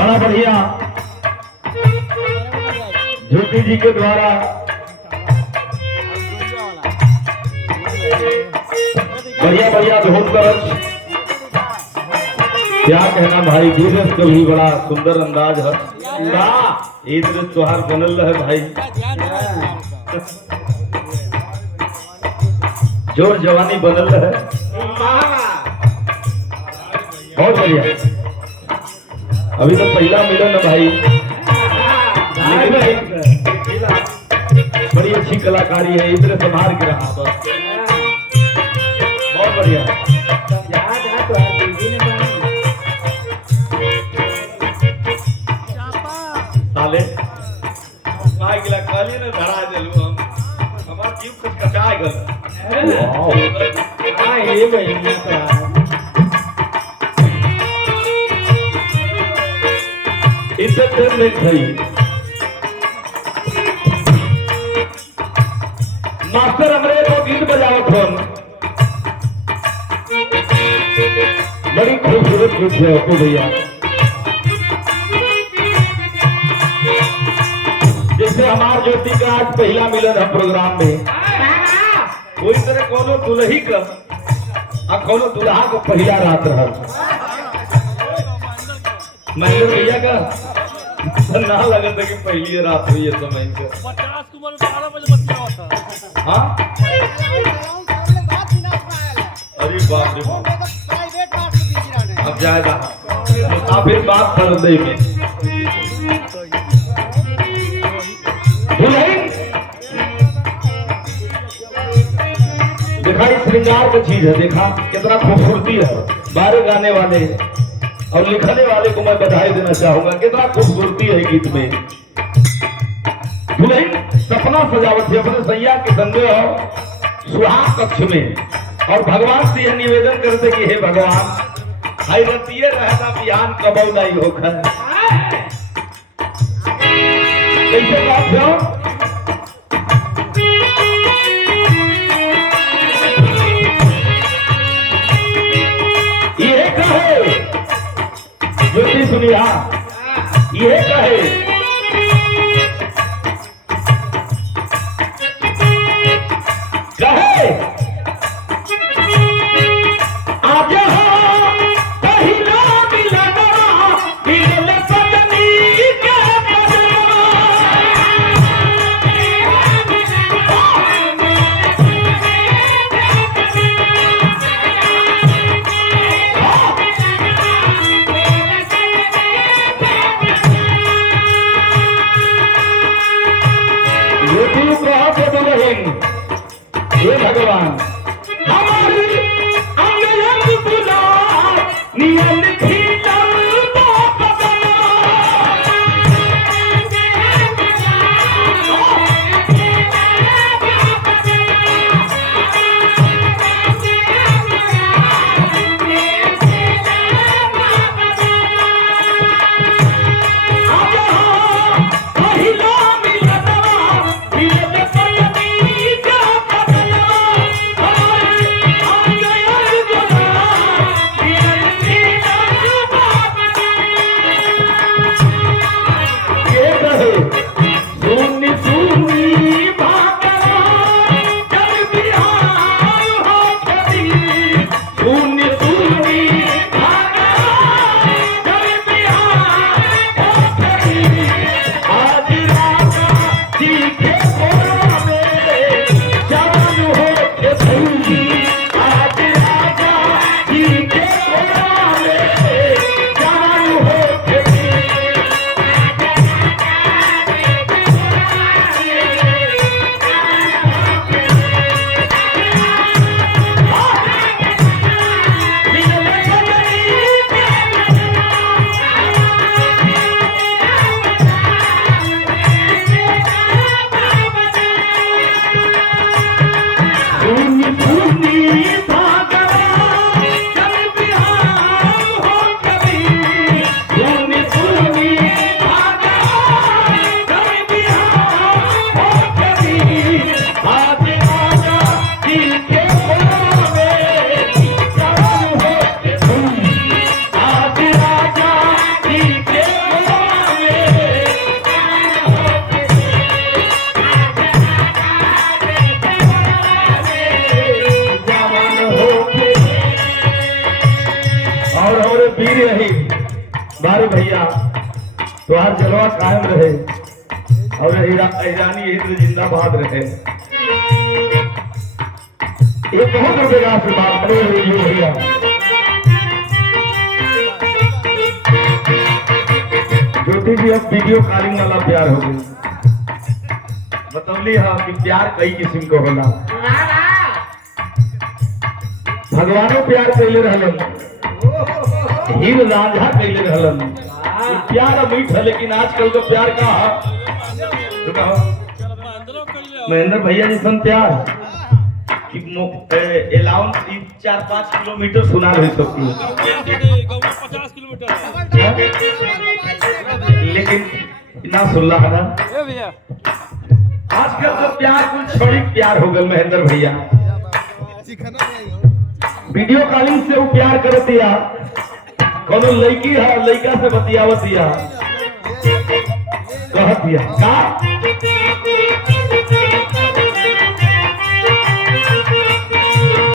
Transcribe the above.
बड़ा बढ़िया ज्योति जी के द्वारा बढ़िया बढ़िया धोल कवच। क्या कहना भाई, गिरस का भी बड़ा सुंदर अंदाज है। ईद त्योहार बनल है भाई, जोर जवानी बनल है, बहुत बढ़िया। अभी तो पहला मिलन है भाई, बड़ी अच्छी कलाकारी है, इधर संभाल के रहा बस, बहुत बढ़िया। साले काली ने धरा देलू हम, हमार जीव कुछ कचाए गल। हां ये भैया तो इंटरटेनमेंट है। मास्टर हमरे को गीत बजावत हन, बड़ी खूबसूरत गीत है आपको भैया। जैसे हमार ज्योति का आज पहला मिलन है प्रोग्राम में, कोई तरह कोनो दुल्ही का और कोनो दुल्हा का पहला रात रहा। महेंद्र भैया का ना लगा था कि पहली रात हुई है समय का 50 उम्र 12 बजे बच्चा होता। हाँ अरे बाप रे बाप, अब जाएगा मुसाफिर बात कर दे में देखा, इस श्रृंगार की चीज है, देखा कितना खूबसूरती है। बारे गाने वाले और लिखने वाले को मैं बधाई देना चाहूंगा, कितना खूबसूरती है गीत में। दुल्हन सपना सजावट है अपने सैया के संगे और सुहाग कक्ष में, और भगवान से यह निवेदन करते कि हे भगवान हैरतिये रहता बिहान कबौ नहीं होखा। कैसे बात है, ये कहे ज्योति सुनिया, ये कहे आज पहला मिलना मिलने पत्नी के हे भगवान हमारी अंग बुला नियन वीर रही बारे भैया तुम्हार जलवा कायम रहे और ईरानी हिंद जिंदाबाद रहे। ये बहुत रुपएगा से बात करो भैया। ज्योति जी अब वीडियो कॉलिंग वाला प्यार हो गई। बतौली हाँ कि प्यार कई किस्म को होला। भगवानो प्यार कैले रहलन, हीर रांझा कैले रहलन। प्यार मीठ है लेकिन आजकल तो प्यार का महेंद्र भैया जैसन प्यार कि अलाउंस 4-5 किलोमीटर सुना रही सकती है 50 किलोमीटर लेकिन इतना सुल्ला है ना। भैया आजकल तो प्यार कुछ छोड़ी प्यार हो गल महेंद्र भैया। वीडियो कॉलिंग से वो प्यार कर दिया। कोनो लड़की है लड़का से बतियावत दिया कह दिया का